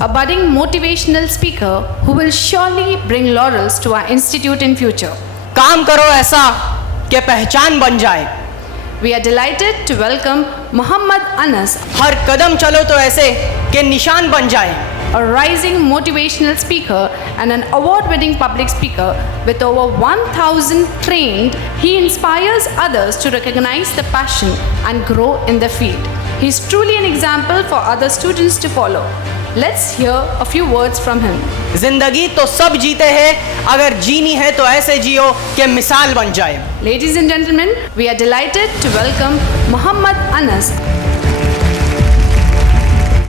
a budding motivational speaker who will surely bring laurels to our institute in future. काम करो ऐसा कि पहचान बन जाए। We are delighted to welcome Muhammad Anas, हर कदम चलो तो ऐसे कि निशान बन जाए। a rising motivational speaker and an award-winning public speaker with over 1,000 trained. He inspires others to recognize the passion and grow in the field. He is truly an example for other students to follow. Let's hear a few words from him. जिंदगी तो सब जीते हैं, अगर जीनी है तो ऐसे जियो कि मिसाल बन जाए। Ladies and gentlemen, we are delighted to welcome Muhammad Anas.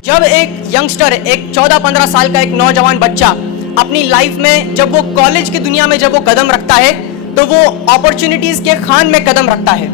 जब एक यंगस्टर, एक 14-15 साल का एक नौजवान बच्चा अपनी लाइफ में जब वो कॉलेज की दुनिया में जब वो कदम रखता है तो वो अपॉर्चुनिटीज के खान में कदम रखता है,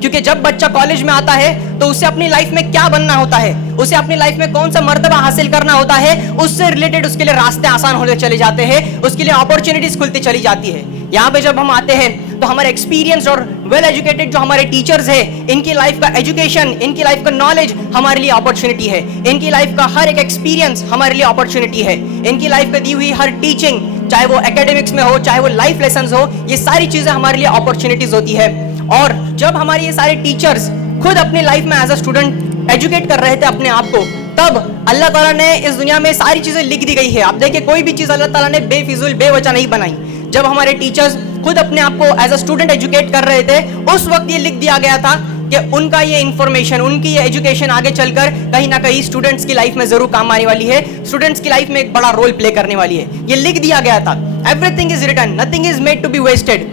क्योंकि जब बच्चा कॉलेज में आता है तो उसे अपनी लाइफ में क्या बनना होता है, उसे अपनी लाइफ में कौन सा मर्तबा हासिल करना होता है, उससे रिलेटेड उसके लिए रास्ते आसान होते चले जाते हैं, उसके लिए अपॉर्चुनिटीज खुलती चली जाती है। यहाँ पे जब हम आते हैं तो हमारे एक्सपीरियंस और वेल एजुकेटेड जो हमारे टीचर्स हैं, इनकी लाइफ का एजुकेशन, इनकी लाइफ का नॉलेज हमारे लिए अपॉर्चुनिटी है, इनकी लाइफ का हर एक एक्सपीरियंस हमारे लिए अपॉर्चुनिटी है, इनकी लाइफ में दी हुई हर टीचिंग, चाहे वो एकेडमिक्स में हो, चाहे वो लाइफ लेसन्स हो, ये सारी चीजें हमारे लिए अपॉर्चुनिटीज होती है। और जब हमारे ये सारे टीचर्स खुद अपनी लाइफ में एज अ स्टूडेंट एजुकेट कर रहे थे अपने आप को, तब अल्लाह ताला ने इस दुनिया में सारी चीजें लिख दी गई है। आप देखिए, कोई भी चीज अल्लाह ताला ने बेफिजूल बेवजह नहीं बनाई। जब हमारे टीचर्स खुद अपने आप को एज अ स्टूडेंट एजुकेट कर रहे थे, उस वक्त ये लिख दिया गया था कि उनका ये इंफॉर्मेशन, उनकी ये एजुकेशन आगे चलकर कहीं ना कहीं स्टूडेंट्स की लाइफ में जरूर काम आने वाली है, स्टूडेंट्स की लाइफ में एक बड़ा रोल प्ले करने वाली है। ये लिख दिया गया था। Everything is written, nothing is made to be wasted.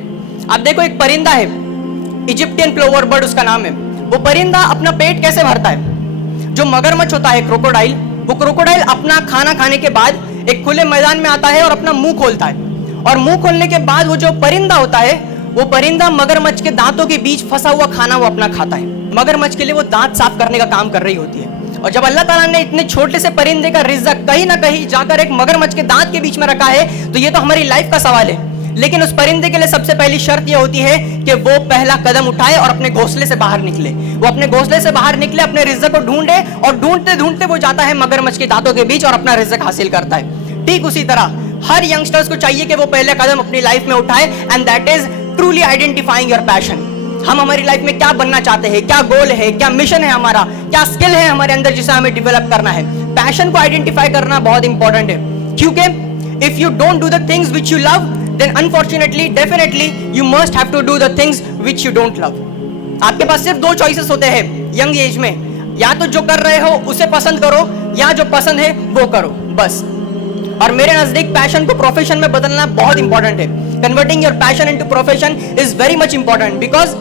आप देखो, एक परिंदा है, इजिप्टियन प्लोवर बर्ड उसका नाम है। वो परिंदा अपना पेट कैसे भरता है? जो मगरमच्छ होता है, क्रोकोडाइल, वो क्रोकोडाइल अपना खाना खाने के बाद एक खुले मैदान में आता है और अपना मुंह खोलता है, और मुंह खोलने के बाद वो जो परिंदा होता है, वो परिंदा मगरमच्छ के दांतों के बीच फंसा हुआ खाना वो अपना खाता है। मगरमच्छ के लिए वो दांत साफ करने का काम कर रही होती है। और जब अल्लाह ताला ने इतने छोटे से परिंदे का रिज़्क कहीं ना कहीं जाकर एक मगरमच्छ के दांत के बीच में रखा है, तो ये तो हमारी लाइफ का सवाल है। लेकिन उस परिंदे के लिए सबसे पहली शर्त यह होती है कि वो पहला कदम उठाए और अपने घोंसले से बाहर निकले। वो अपने घोंसले से बाहर निकले, अपने रिज़्क को ढूंढे, और ढूंढते ढूंढते वो जाता है मगरमच्छ के दांतों के बीच और अपना रिज़्क हासिल करता है। ठीक उसी तरह हर यंगस्टर्स को चाहिए कि वो पहले कदम अपनी लाइफ में उठाए, and that is truly identifying your passion. हम हमारी लाइफ में क्या बनना चाहते हैं, क्या गोल है, क्या मिशन है हमारा, क्या स्किल है हमारे अंदर जिसे हमें डेवलप करना है। पैशन को आइडेंटिफाई करना बहुत इंपॉर्टेंट है, क्योंकि if you don't do the things which you love, then unfortunately definitely you must have to do the things which you don't love. आपके पास सिर्फ दो चॉइसेस होते हैं यंग एज में, या तो जो कर रहे हो उसे पसंद करो, या जो पसंद है वो करो, बस। और मेरे नजदीक पैशन को प्रोफेशन में बदलना बहुत इंपॉर्टेंट है। Converting your passion into profession is very much important, because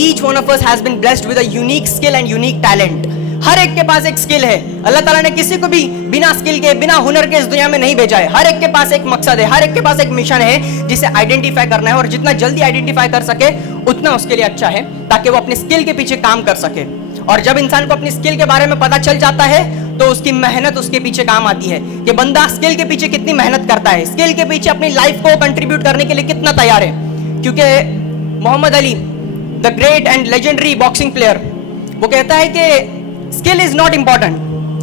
each one of us has been blessed with a unique skill and unique talent. हर एक के पास एक स्किल है। अल्लाह ताला ने किसी को भी बिना स्किल के, बिना हुनर के इस दुनिया में नहीं भेजा है। हर एक के पास एक मकसद है, हर एक के पास एक मिशन है जिसे आइडेंटिफाई करना है, और जितना जल्दी आइडेंटिफाई कर सके उतना उसके लिए अच्छा है, ताकि वो अपनी स्किल के पीछे काम कर सके। और जब इंसान को अपनी स्किल के बारे में पता चल जाता है तो उसकी मेहनत उसके पीछे काम आती है कि बंदा स्किल के पीछे कितनी मेहनत करता है, स्किल के पीछे अपनी लाइफ को कंट्रीब्यूट करने के लिए कितना तैयार है। क्योंकि Muhammad Ali, the great and legendary boxing player, वो कहता है कि skill is not important,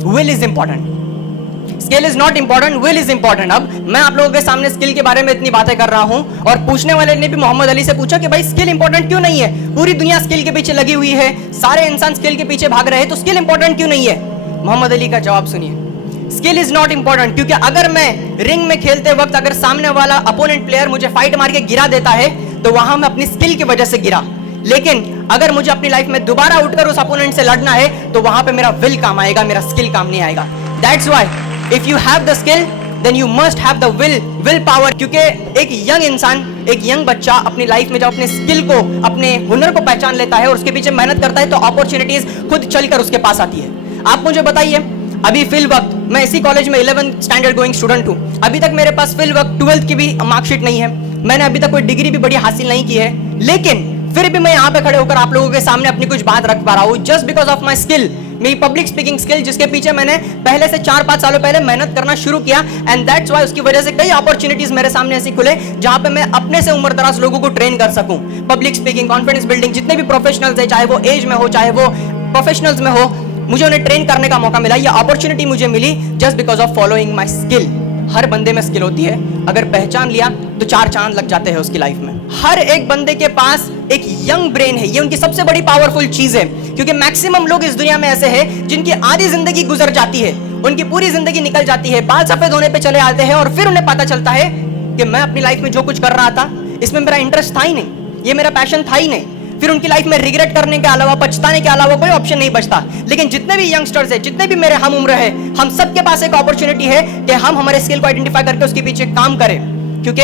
will is important. Skill is not important, will is important. अब मैं आप लोगों के सामने स्किल के बारे में इतनी बातें कर रहा हूं, और पूछने वाले ने भी मोहम्मद अली से पूछा कि भाई स्किल इंपॉर्टेंट क्यों नहीं है? पूरी दुनिया स्किल के पीछे लगी हुई है, सारे इंसान स्किल के पीछे भाग रहे हैं, तो स्किल इंपॉर्टेंट क्यों नहीं है? मोहम्मद अली का जवाब सुनिए। स्किल इज नॉट इंपॉर्टेंट, क्योंकि अगर मैं रिंग में खेलते वक्त अगर सामने वाला अपोनेंट प्लेयर मुझे फाइट मार के गिरा देता है तो वहां मैं अपनी स्किल की वजह से गिरा। लेकिन अगर मुझे अपनी लाइफ में दोबारा उठकर उस अपोनेंट से लड़ना है तो वहां पे मेरा विल काम आएगा, मेरा स्किल काम नहीं आएगा। That's why if you have the skill then you must have the will power. क्योंकि एक यंग इंसान, एक यंग बच्चा अपनी लाइफ में जब अपने स्किल को, अपने हुनर को पहचान लेता है और उसके पीछे मेहनत करता है, तो अपॉर्चुनिटीज खुद चलकर उसके पास आती है। आप मुझे बताइए, अभी फिल वक्त मैं इसी कॉलेज में 11th स्टैंडर्ड गोइंग स्टूडेंट हूं, अभी तक मेरे पास फिल वक्त 12th की भी मार्कशीट नहीं है, मैंने अभी तक कोई डिग्री भी बड़ी हासिल नहीं की है, लेकिन फिर भी मैं यहाँ पे खड़े होकर आप लोगों के सामने अपनी कुछ बात रख पा रहा हूँ, just because of my skill, मेरी पब्लिक स्पीकिंग स्किल, जिसके पीछे मैंने पहले से 4-5 सालों पहले मेहनत करना शुरू किया। एंड दैट्स व्हाई उसकी वजह से कई अपॉर्चुनिटीज मेरे सामने ऐसी खुले जहां पे मैं अपने से उम्र दराज लोगों को ट्रेन कर सकूं। पब्लिक स्पीकिंग, कॉन्फिडेंस बिल्डिंग, जितने भी प्रोफेशनल्स है, चाहे वो एज में हो, चाहे वो प्रोफेशनल्स में हो, मुझे उन्हें ट्रेन करने का मौका मिला, ये अपॉर्चुनिटी मुझे मिली just because of following my skill. हर बंदे में स्किल होती है, अगर पहचान लिया तो 4 चांद लग जाते हैं उसकी लाइफ में। हर एक बंदे के पास एक यंग ब्रेन है, ये उनकी सबसे बड़ी पावरफुल चीज है, क्योंकि मैक्सिमम लोग इस दुनिया में ऐसे हैं जिनकी आधी जिंदगी गुजर जाती है, उनकी पूरी जिंदगी निकल जाती है, बाल सफेद होने पे चले आते हैं और फिर उन्हें पता चलता है कि मैं अपनी लाइफ में जो कुछ कर रहा था इसमें मेरा इंटरेस्ट था ही नहीं, ये मेरा पैशन था ही नहीं। फिर उनकी लाइफ में रिग्रेट करने के अलावा, पछताने के अलावा कोई ऑप्शन नहीं बचता। लेकिन जितने भी यंगस्टर्स हैं, जितने भी मेरे हम उम्र है, हम सबके पास एक अपॉर्चुनिटी है कि हम हमारे स्किल को आइडेंटिफाई करके उसके पीछे काम करें, क्योंकि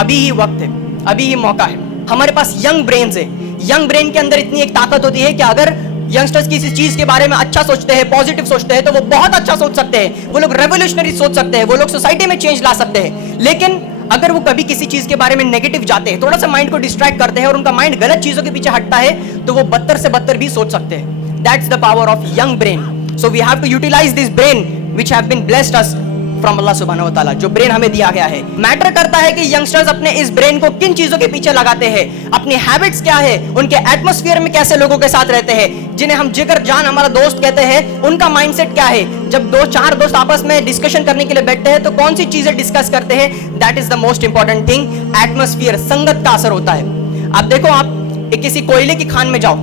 अभी ही वक्त है, अभी ही मौका है। हमारे पास यंग ब्रेन्स है, यंग ब्रेन के अंदर इतनी एक ताकत होती है कि अगर यंगस्टर्स किसी चीज के बारे में अच्छा सोचते हैं, पॉजिटिव सोचते हैं, तो वो बहुत अच्छा सोच सकते हैं, वो लोग रेवोल्यूशनरी सोच सकते हैं, वो लोग सोसाइटी में चेंज ला सकते हैं। लेकिन अगर वो कभी किसी चीज के बारे में नेगेटिव जाते हैं, थोड़ा सा माइंड को डिस्ट्रैक्ट करते हैं और उनका माइंड गलत चीजों के पीछे हटता है, तो वो बदतर से बदतर भी सोच सकते हैं। That's the power of young brain. So we have to utilize this brain which have been blessed us from अल्लाह सुब्हानहू व तआला, जो ब्रेन हमें दिया गया है। मैटर करता है कि यंगस्टर्स अपने इस ब्रेन को किन चीजों के पीछे लगाते हैं, अपनी हैबिट्स क्या है, उनके एटमॉस्फेयर में कैसे लोगों के साथ रहते हैं, जिन्हें हम जिगर जान हमारा दोस्त कहते हैं, उनका माइंडसेट क्या है। जब 2-4 दोस्त आपस में डिस्कशन करने के लिए बैठते हैं तो कौन सी चीजें डिस्कस करते हैं, that is the most important thing. Atmosphere, संगत का असर होता है। आप देखो, आप किसी कोयले की खान में जाओ,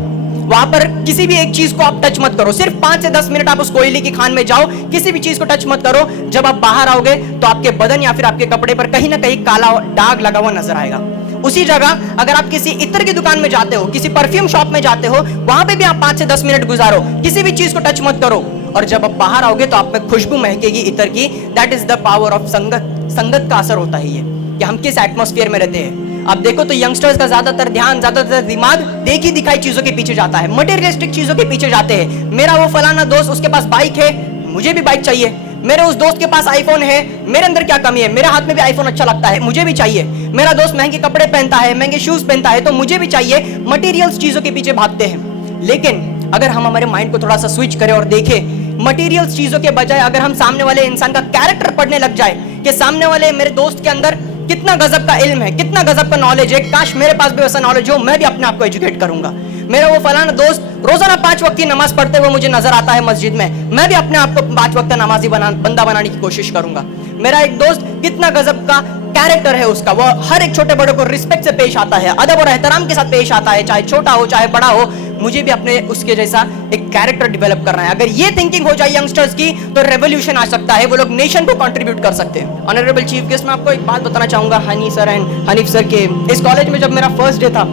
वहां पर किसी भी एक चीज को आप टच मत करो, सिर्फ 5 से 10 मिनट आप उस कोयले की खान में जाओ, किसी भी चीज को टच मत करो। जब आप बाहर आओगे तो आपके बदन या फिर आपके कपड़े पर कहीं ना कहीं काला दाग लगा हुआ नजर आएगा। उसी जगह अगर आप किसी इत्र की दुकान में जाते हो, किसी परफ्यूम शॉप में जाते हो, वहां पे भी आप 5 से 10 मिनट गुजारो, किसी भी चीज को टच मत करो, और जब आप बाहर आओगे तो आप में खुशबू महकेगी इत्र की। That is the power of संगत। संगत का असर होता है ये, कि हम किस एटमॉस्फेयर में रहते हैं। अब देखो तो यंगस्टर्स का ज्यादातर ध्यान, ज्यादातर दिमाग देखी दिखाई चीजों के पीछे जाता है, मटेरियलिस्टिक चीजों के पीछे जाते हैं। मेरा वो फलाना दोस्त, उसके पास बाइक है, मुझे भी बाइक चाहिए। मेरे उस दोस्त के पास आईफोन है, मेरे अंदर क्या कमी है, मेरे हाथ में भी आईफोन अच्छा लगता है, मुझे भी चाहिए। मेरा दोस्त महंगे कपड़े पहनता है, महंगे शूज पहनता है, तो मुझे भी चाहिए। मटेरियल्स चीजों के पीछे भागते हैं। लेकिन अगर हम हमारे माइंड को थोड़ा सा स्विच करें और देखें, मटेरियल्स चीजों के बजाय अगर हम सामने वाले इंसान का कैरेक्टर पढ़ने लग जाए कि सामने वाले मेरे दोस्त के अंदर कितना गजब का इल्म है, कितना गजब का नॉलेज है, काश मेरे पास भी वैसा नॉलेज हो, मैं भी अपने आप को एजुकेट करूंगा। मेरा वो फलाना दोस्त रोजाना 5 वक्त की नमाज पढ़ते हुए मुझे नजर आता है मस्जिद में, मैं भी अपने आप को 5 वक्त नमाजी बंदा बनाने की कोशिश करूंगा। मेरा एक दोस्त कितना गजब का कैरेक्टर है उसका, वो हर एक छोटे बड़े को रिस्पेक्ट से पेश आता है, अदब और एहतराम के साथ पेश आता है, चाहे छोटा हो चाहे बड़ा हो। मुझे भी अपने उसके जैसा एक कैरेक्टर डेवलप करना है। अगर ये थिंकिंग हो जाए यंगस्टर्स की, तो रेवोल्यूशन आ सकता है, वो लोग नेशन को कंट्रीब्यूट कर सकते हैं। ऑनरेबल चीफ गेस्ट, मैं आपको एक बात बताना चाहूंगा Honey sir and Hanif sir के। इस कॉलेज में जब मेरा फर्स्ट डे था,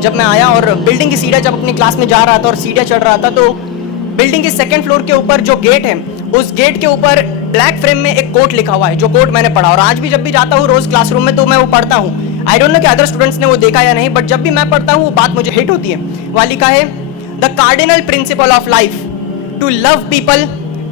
जब मैं आया और बिल्डिंग की सीढ़ियां जब अपनी क्लास में जा रहा था और सीढ़ियां चढ़ रहा था, तो बिल्डिंग की 2nd फ्लोर के ऊपर जो गेट है, उस गेट के ऊपर ब्लैक फ्रेम में एक कोट लिखा हुआ है, जो कोट मैंने पढ़ा, और आज भी जब भी जाता हूँ रोज क्लासरूम में तो मैं वो पढ़ता हूँ। आई डोंट नो कि अदर स्टूडेंट्स ने वो देखा या नहीं, बट जब भी मैं पढ़ता हूँ वो बात मुझे हिट होती है। वहाँ लिखा है, the cardinal principle of life to love people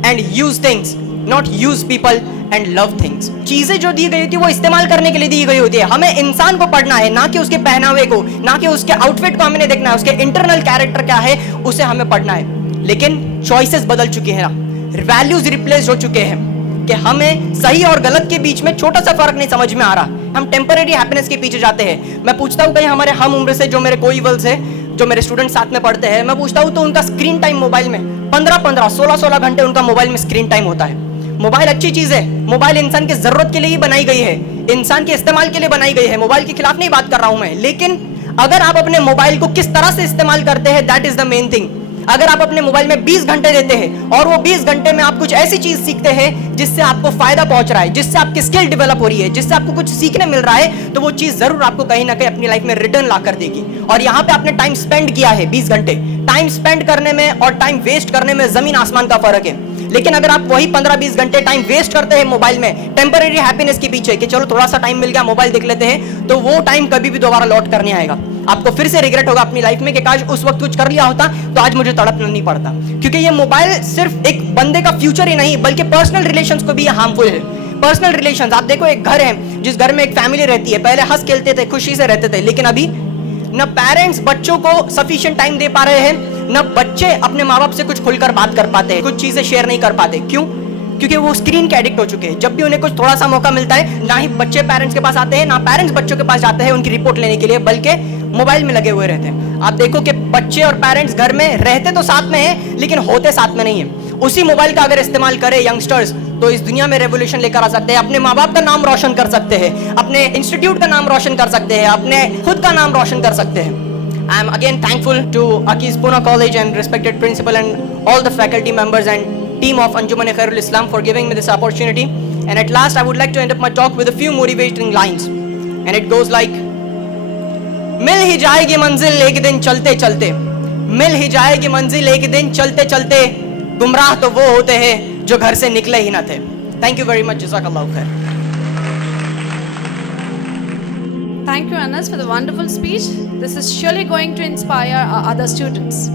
and use things, not use people and love things. चीजें जो दी गई होती है वो इस्तेमाल करने के लिए दी गई होती है। हमें इंसान को पढ़ना है, ना कि उसके पहनावे को, ना कि उसके आउटफिट को हमें देखना है, उसके इंटरनल कैरेक्टर क्या है उसे हमें पढ़ना है। लेकिन चॉइसेस बदल चुके हैं ना, वैल्यूज रिप्लेस हो चुके हैं, कि हमें सही और गलत के बीच में छोटा सा फर्क नहीं समझ में आ रहा। हम टेम्परेरी हैप्पीनेस के पीछे जाते हैं। मैं पूछता हूँ कहीं हमारे हम उम्र से जो मेरे कोईवल्स है, जो मेरे स्टूडेंट साथ में पढ़ते हैं, मैं पूछता हूँ तो उनका स्क्रीन टाइम मोबाइल में 15-15, 16-16 घंटे उनका मोबाइल में स्क्रीन टाइम होता है। मोबाइल अच्छी चीज है, मोबाइल इंसान की जरूरत के लिए ही बनाई गई है, इंसान के इस्तेमाल के लिए बनाई गई है। मोबाइल के खिलाफ नहीं बात कर रहा हूं मैं, लेकिन अगर आप अपने मोबाइल को किस तरह से इस्तेमाल करते हैं, that is the main thing. अगर आप अपने मोबाइल में 20 घंटे देते हैं और वो 20 घंटे में आप कुछ ऐसी चीज सीखते हैं जिससे आपको फायदा पहुंच रहा है, जिससे आपकी स्किल डेवलप हो रही है, जिससे आपको कुछ सीखने मिल रहा है, तो वो चीज जरूर आपको कहीं ना कहीं अपनी लाइफ में रिटर्न ला कर देगी। और यहाँ पे आपने टाइम स्पेंड किया है 20 घंटे, टाइम स्पेंड करने में और टाइम वेस्ट करने में जमीन आसमान का फर्क है। लेकिन अगर आप वही 15-20 घंटे टाइम वेस्ट करते हैं मोबाइल में टेम्परेरी हैप्पीनेस के पीछे, कि चलो थोड़ा सा टाइम मिल गया मोबाइल देख लेते हैं, तो वो टाइम कभी भी दोबारा लौट कर नहीं आएगा। आपको फिर से रिग्रेट होगा अपनी लाइफ में कि काश उस वक्त कुछ कर लिया होता तो आज मुझे तड़पना नहीं पड़ता। क्योंकि ये मोबाइल सिर्फ एक बंदे का फ्यूचर ही नहीं, बल्कि पर्सनल रिलेशंस को भी हार्मफुल है। पर्सनल रिलेशंस, आप देखो एक घर है, जिस घर में एक फैमिली रहती है, पहले हंस खेलते थे, खुशी से रहते थे, लेकिन अभी न पेरेंट्स बच्चों को सफिशिएंट टाइम दे पा रहे हैं, न बच्चे अपने माँ बाप से कुछ खुलकर बात कर पाते हैं, कुछ चीजें शेयर नहीं कर पाते। क्यों? क्योंकि वो स्क्रीन के एडिक्ट हो चुके हैं। जब भी उन्हें कुछ थोड़ा सा मौका मिलता है, ना ही बच्चे पेरेंट्स के पास आते हैं, ना पेरेंट्स बच्चों के पास जाते हैं उनकी रिपोर्ट लेने के लिए, बल्कि मोबाइल में लगे हुए रहते हैं। आप देखो कि बच्चे और पेरेंट्स घर में रहते तो साथ में हैं लेकिन होते साथ में नहीं है। उसी मोबाइल का अगर इस्तेमाल करें यंगस्टर्स तो इस दुनिया में रेवोल्यूशन लेकर आ सकते हैं, अपने माँ बाप का नाम रोशन कर सकते हैं, अपने इंस्टीट्यूट का नाम रोशन कर सकते हैं, अपने खुद का नाम रोशन कर सकते हैं। I am again thankful to Akiz Pune College and respected principal and all the faculty members and team of Anjuman Khairul Islam for giving me this opportunity. And at last I would like to end up my talk with a few motivating lines. And it goes like, मिल ही जाएगी मंजिल एक दिन चलते चलते, मिल ही जाएगी मंजिल एक दिन चलते चलते, गुमराह तो वो होते हैं जो घर से निकले ही ना थे। Thank you very much. Jazakallahu khair. Thank you, Anas, for the wonderful speech. This is surely going to inspire our other students.